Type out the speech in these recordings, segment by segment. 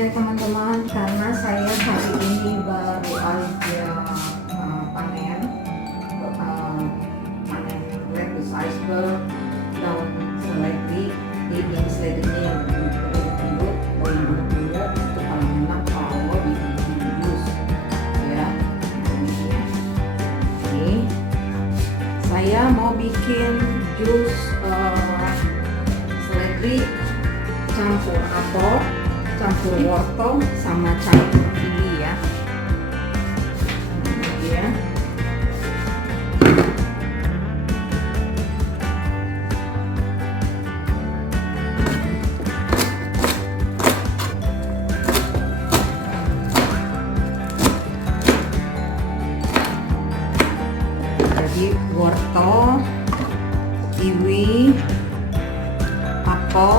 Ya teman-teman, karena saya hari ini baru aja panen lettuce iceberg, daun seledri. Ini seledrinya yang berbentuk ungu itu paling enak kalau bikin jus ya. Ini saya mau bikin jus seledri campur apel, campur wortel sama campur kiwi ya. Ya. Jadi wortel, kiwi, apel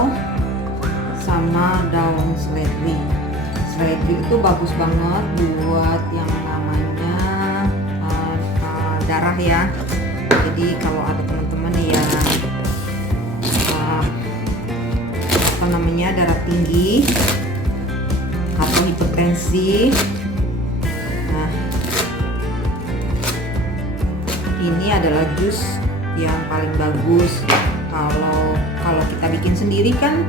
sama daun seledri. Seledri itu bagus banget buat yang namanya darah ya. Jadi kalau ada teman-teman yang darah tinggi atau hipertensi, nah ini adalah jus yang paling bagus. Kalau kita bikin sendiri kan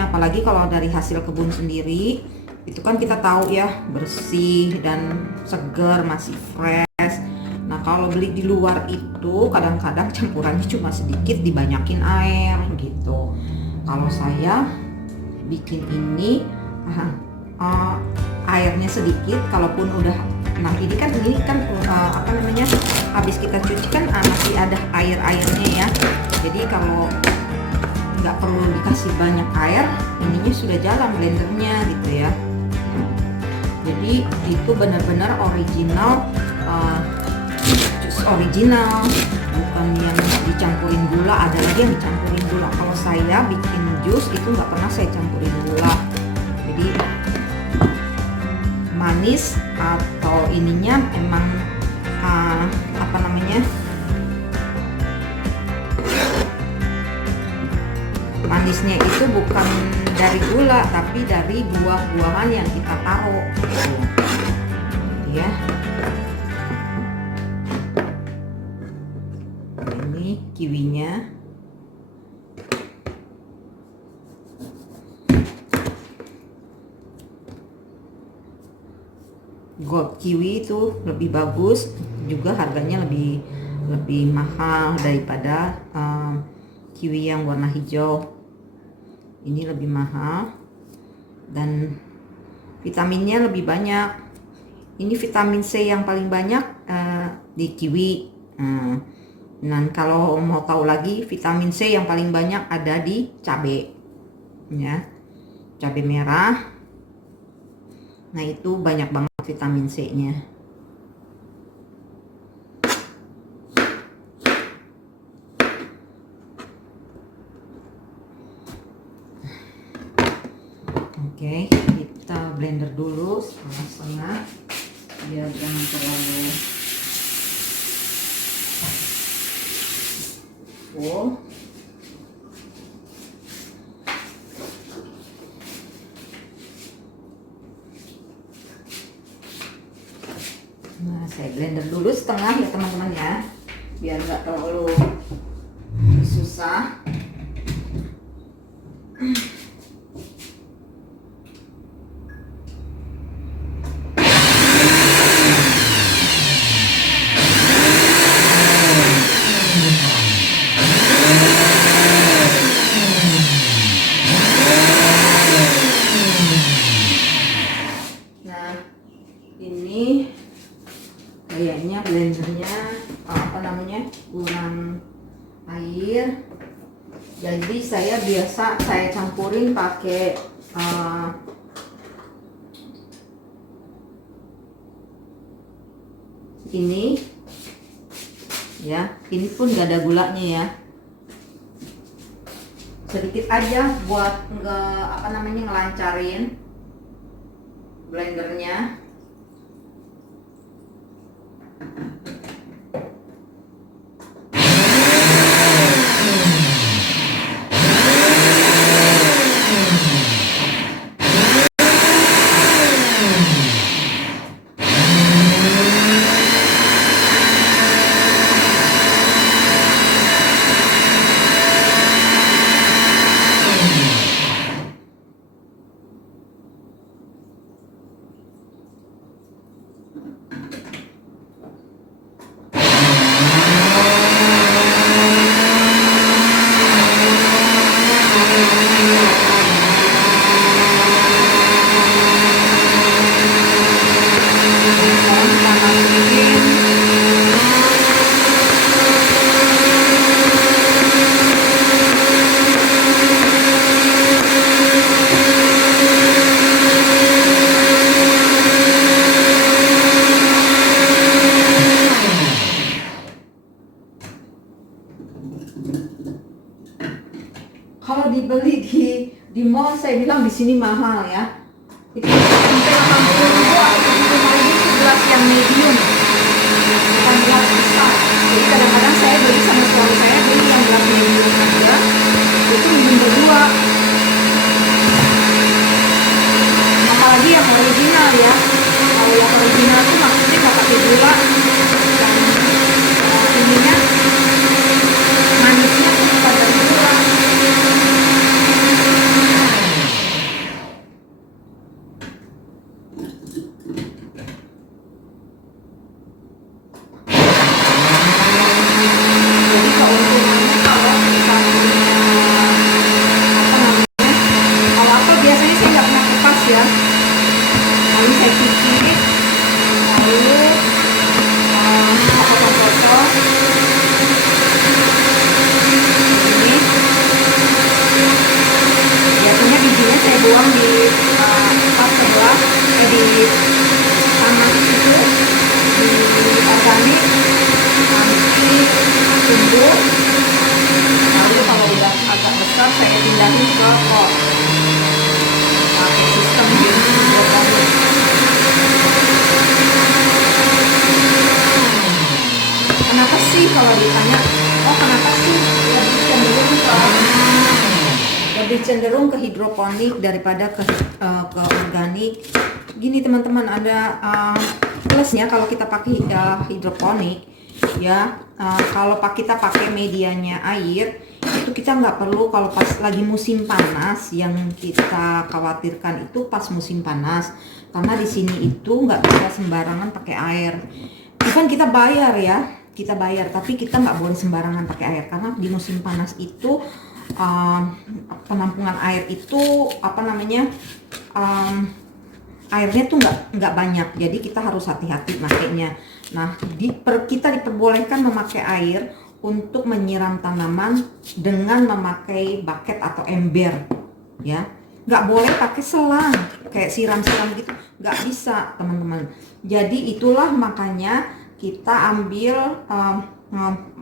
apalagi kalau dari hasil kebun sendiri itu kan kita tahu ya, bersih dan segar, masih fresh. Nah kalau beli di luar itu kadang-kadang campurannya cuma sedikit, dibanyakin air gitu. Kalau saya bikin ini airnya sedikit, kalaupun udah ini kan habis kita cuci kan masih ada airnya ya. Jadi kalau nggak perlu dikasih banyak air, ininya sudah jalan blendernya gitu ya. Jadi itu benar-benar original, jus original, bukan yang dicampurin gula. Ada lagi yang dicampurin gula. Kalau saya bikin jus itu nggak pernah saya campurin gula. Jadi manis atau ininya emang manisnya itu bukan dari gula tapi dari buah-buahan yang kita taruh gitu ya. Ini kiwinya, gold kiwi itu lebih bagus juga, harganya lebih mahal daripada kiwi yang warna hijau. Ini lebih mahal dan vitaminnya lebih banyak. Ini vitamin C yang paling banyak di kiwi. Dan kalau mau tahu lagi, vitamin C yang paling banyak ada di cabai ya, cabai merah. Nah itu banyak banget vitamin C-nya. Oke, kita blender dulu setengah-setengah biar jangan terlalu full. Nah, saya blender dulu setengah ya teman-teman ya, biar nggak terlalu susah. Ini kayaknya blendernya kurang air, jadi saya campurin pakai ini ya. Ini pun gak ada gulanya ya, sedikit aja buat ngelancarin blendernya. Kalau dibeli di mall, saya bilang di sini mahal ya. Itu sampai 80.000 atau 75.000 itu gelas yang medium, bukan gelas besar. Jadi kadang-kadang saya beli sama suami saya beli yang gelas medium aja. Itu minum berdua. Apalagi yang original ya. Kalau yang original itu maksudnya nggak pakai gula. Dan ininya manisnya tuh bukan dari gula. Jadi keuntungannya kalau misalnya apa namanya, kalau apa biasanya saya nggak pernah kupas ya. Lalu saya cuci, lalu potong-potong ini. Biasanya bijinya saya buang di tempat sebelah, di taman itu, di organik, nanti tumbuh. Lalu kalau udah agak besar saya pindahin ke pot. Pakai sistem hidroponik. Kenapa sih kalau ditanya, oh kenapa sih lebih cenderung ke hidroponik daripada ke organik? Gini teman-teman, ada plusnya kalau kita pakai hidroponik ya. Kalau kita pakai medianya air, itu kita nggak perlu kalau pas lagi musim panas. Yang kita khawatirkan itu pas musim panas, karena di sini itu nggak bisa sembarangan pakai air. Bukan kita bayar ya, kita bayar, tapi kita nggak boleh sembarangan pakai air, karena di musim panas itu penampungan air itu apa namanya, airnya tuh nggak banyak, jadi kita harus hati-hati makainya. Nah, kita diperbolehkan memakai air untuk menyiram tanaman dengan memakai bucket atau ember ya. Nggak boleh pakai selang kayak siram-siram gitu, nggak bisa teman-teman. Jadi itulah makanya kita ambil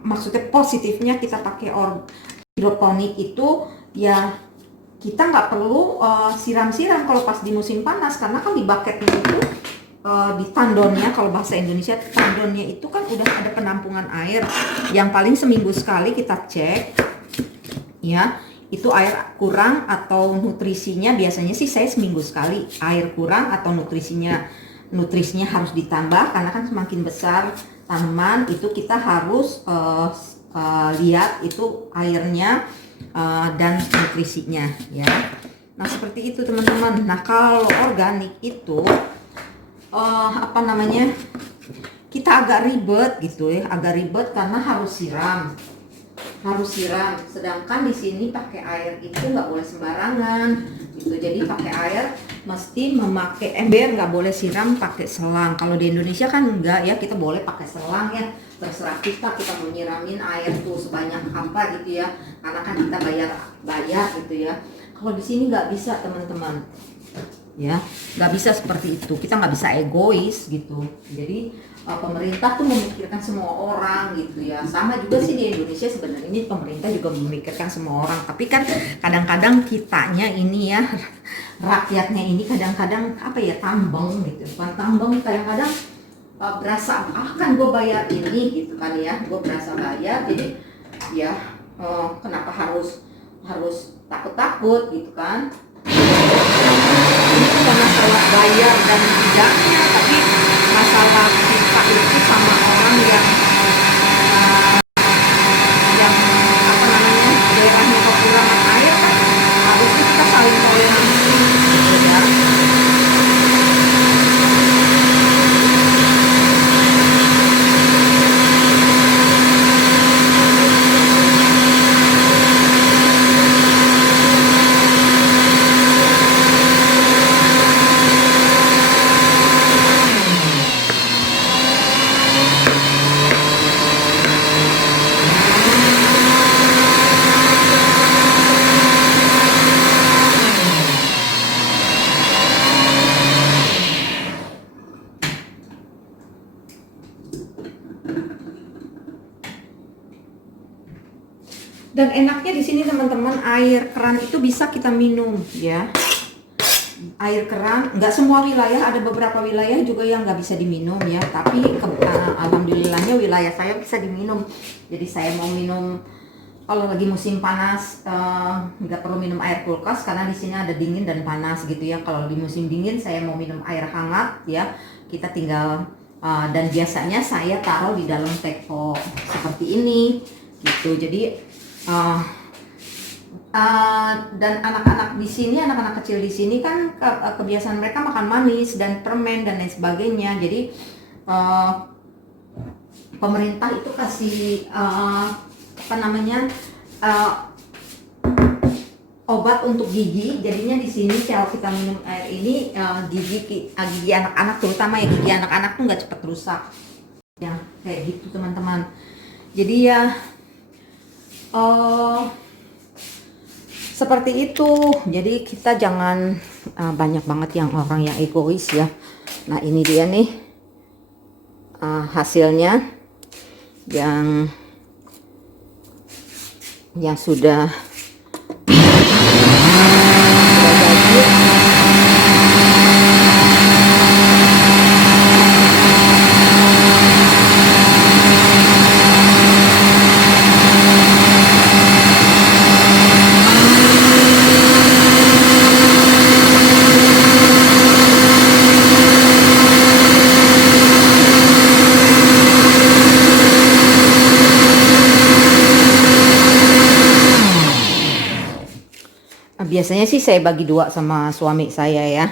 maksudnya positifnya kita pakai hidroponik itu ya, kita nggak perlu siram-siram kalau pas di musim panas, karena kan di bucketnya itu di tandonnya, kalau bahasa Indonesia tandonnya itu kan udah ada penampungan air yang paling seminggu sekali kita cek ya, itu air kurang atau nutrisinya. Biasanya sih saya seminggu sekali air kurang atau nutrisinya harus ditambah, karena kan semakin besar tanaman itu kita harus lihat itu airnya dan nutrisinya ya. Nah seperti itu teman-teman. Nah kalau organik itu apa namanya, kita agak ribet gitu ya, agak ribet karena harus siram. Sedangkan di sini pakai air itu nggak boleh sembarangan gitu. Jadi pakai air mesti memakai ember, nggak boleh siram pakai selang. Kalau di Indonesia kan enggak ya, kita boleh pakai selang ya, terserah kita mau nyiramin air tuh sebanyak apa gitu ya, karena kan kita bayar gitu ya. Kalau di sini nggak bisa teman-teman ya, nggak bisa seperti itu, kita nggak bisa egois gitu. Jadi pemerintah tuh memikirkan semua orang gitu ya. Sama juga sih di Indonesia sebenarnya, ini pemerintah juga memikirkan semua orang, tapi kan kadang-kadang kitanya ini ya, rakyatnya ini kadang-kadang apa ya, tambeng gitu, bukan tambeng, kadang-kadang berasa kan gue bayar ini gitu kan ya, gue berasa bayar, jadi ya kenapa harus takut-takut gitu kan. Ini bukan masalah bayar dan tidaknya, tapi masalah kita itu sama orang yang apa namanya, daerahnya kekurangan air kan, harusnya kita saling toleransi gitu ya. Dan enaknya di sini teman-teman, air keran itu bisa kita minum ya. Air keran, nggak semua wilayah, ada beberapa wilayah juga yang nggak bisa diminum ya. Tapi alhamdulillahnya wilayah saya bisa diminum. Jadi saya mau minum kalau lagi musim panas nggak perlu minum air kulkas karena di sini ada dingin dan panas gitu ya. Kalau di musim dingin saya mau minum air hangat ya, kita tinggal dan biasanya saya taruh di dalam teko seperti ini gitu. Jadi dan anak-anak di sini, anak-anak kecil di sini kan kebiasaan mereka makan manis dan permen dan lain sebagainya. Jadi pemerintah itu kasih apa namanya obat untuk gigi. Jadinya di sini kalau kita minum air ini gigi anak-anak, terutama ya gigi anak-anak tuh nggak cepat rusak ya, kayak gitu teman-teman. Jadi ya seperti itu. Jadi kita jangan banyak banget yang orang yang egois ya. Nah ini dia nih hasilnya yang sudah jadi. Biasanya sih saya bagi dua sama suami saya ya.